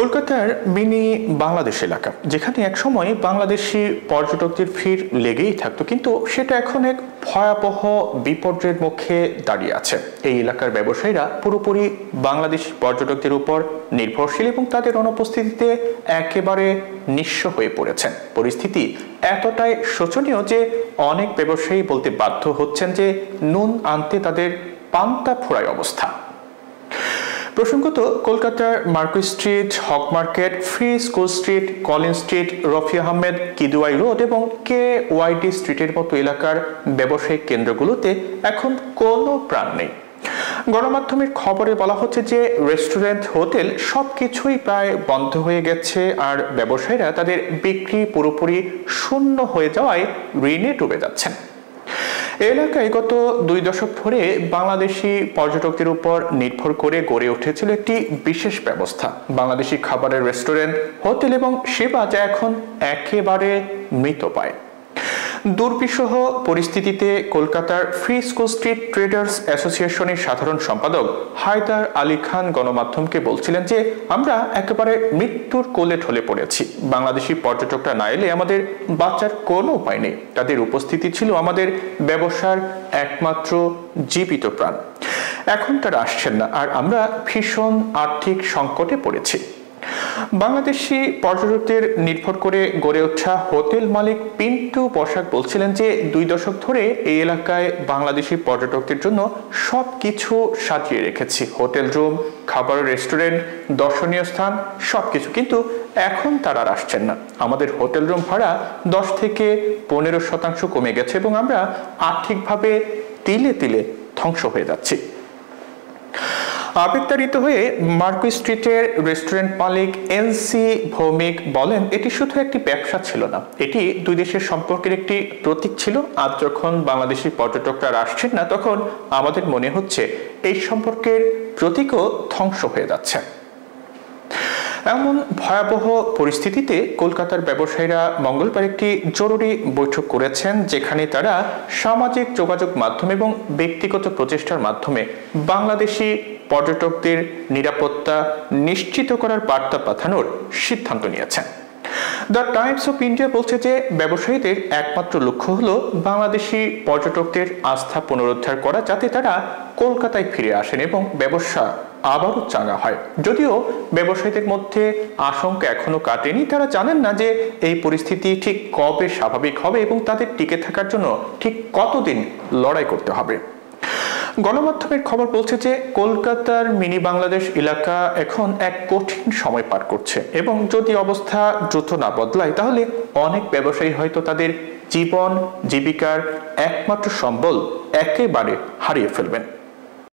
কলকাতার মিনি বাংলাদেশ এলাকা, যেখানে একসময় বাংলাদেশি পর্যটকদের ভিড় লেগেই থাকতো, কিন্তু সেটা এখন এক ভয়াবহ বিপর্যয়ের মুখে দাঁড়িয়ে আছে। এই এলাকার ব্যবসায়ীরা পুরোপুরি বাংলাদেশি পর্যটকদের উপর নির্ভরশীল এবং তাদের অনুপস্থিতিতে একেবারে নিঃস্ব হয়ে পড়েছেন। পরিস্থিতি এতটাই শোচনীয় যে অনেক ব্যবসায়ী বলতে বাধ্য হচ্ছেন যে নুন আনতে তাদের পান্তা ফোড়ায় অবস্থা। প্রসঙ্গত, কলকাতার Marquis Street, Hogg Market, Free School Street, Collin Street, Rafi Ahmed, Kidwai Road এবং KYD স্ট্রিটের মতো এলাকার ব্যবসায়িক কেন্দ্রগুলোতে এখন কোনো প্রাণ নেই। গণমাধ্যমের খবরে বলা হচ্ছে যে রেস্টুরেন্ট, হোটেল সবকিছুই প্রায় বন্ধ হয়ে গেছে, আর ব্যবসায়ীরা তাদের বিক্রি পুরোপুরি শূন্য হয়ে যাওয়ায় ঋণে ডুবে যাচ্ছেন। এলাকায় গত 2 দশক ধরে বাংলাদেশি পর্যটকদের উপর নির্ভর করে গড়ে উঠেছিল একটি বিশেষ ব্যবস্থা, বাংলাদেশি খাবারের রেস্টুরেন্ট, হোটেল এবং সেবা, যা এখন একেবারে মৃতপ্রায়। দুর্বিষহ পরিস্থিতিতে কলকাতার ফ্রি স্কুল স্ট্রিট ট্রেডার্স অ্যাসোসিয়েশনের সাধারণ সম্পাদক হায়দার আলী খান গণমাধ্যমকে বলছিলেন যে আমরা একেবারে মৃত্যুর কোলে ঢলে পড়েছি। বাংলাদেশি পর্যটকরা না এলে আমাদের বাঁচার কোনো উপায় নেই। তাদের উপস্থিতি ছিল আমাদের ব্যবসার একমাত্র জীবিত প্রাণ। এখন তারা আসছেন না, আর আমরা ভীষণ আর্থিক সংকটে পড়েছি। বাংলাদেশি পর্যটকদের নির্ভর করে গড়ে ওঠা হোটেল মালিক পিন্টু পোশাক বলছিলেন যে 2 দশক ধরে এই এলাকায় বাংলাদেশি পর্যটকদের জন্য সবকিছু সাজিয়ে রেখেছি, হোটেল রুম, খাবারের রেস্টুরেন্ট, দর্শনীয় স্থান সবকিছু, কিন্তু এখন তারা আসছেন না। আমাদের হোটেল রুম ভাড়া 10 থেকে 15% কমে গেছে এবং আমরা আর্থিকভাবে তিলে তিলে ধ্বংস হয়ে যাচ্ছি। আবেগতাড়িত হয়ে মার্কুইস স্ট্রিটের রেস্টুরেন্ট মালিক NC ভৌমিক বলেন, এটি শুধু একটি ব্যবসা ছিল না, এটি 2 দেশের সম্পর্কের একটি প্রতীক ছিল। আজ যখন বাংলাদেশি পর্যটকরা আসছেন না, তখন আমাদের মনে হচ্ছে এই সম্পর্কের প্রতীকও ধ্বংস হয়ে যাচ্ছে। এমন ভয়াবহ পরিস্থিতিতে কলকাতার ব্যবসায়ীরা মঙ্গলবার একটি জরুরি বৈঠক করেছেন, যেখানে তারা সামাজিক যোগাযোগ মাধ্যম এবং ব্যক্তিগত প্রচেষ্টার মাধ্যমে বাংলাদেশি পর্যটকদের নিরাপত্তা নিশ্চিত করার বার্তা পাঠানোর সিদ্ধান্ত নিয়েছেন। দ্য টাইমস অফ ইন্ডিয়া বলছে যে ব্যবসায়ীদের একমাত্র লক্ষ্য হলো বাংলাদেশি পর্যটকদের আস্থা পুনরুদ্ধার করা, যাতে তারা কলকাতায় ফিরে আসেন এবং ব্যবসা আবারও চাঙ্গা হয়। যদিও ব্যবসায়ীদের মধ্যে আশঙ্কা এখনো কাটেনি, তারা জানেন না যে এই পরিস্থিতি ঠিক কবে স্বাভাবিক হবে এবং তাদের টিকে থাকার জন্য ঠিক কতদিন লড়াই করতে হবে। গণমাধ্যমের খবর বলছে যে কলকাতার মিনি বাংলাদেশ এলাকা এখন এক কঠিন সময় পার করছে এবং যদি অবস্থা দ্রুত না বদলায়, তাহলে অনেক ব্যবসায়ী হয়তো তাদের জীবন জীবিকার একমাত্র সম্বল একেবারে হারিয়ে ফেলবেন।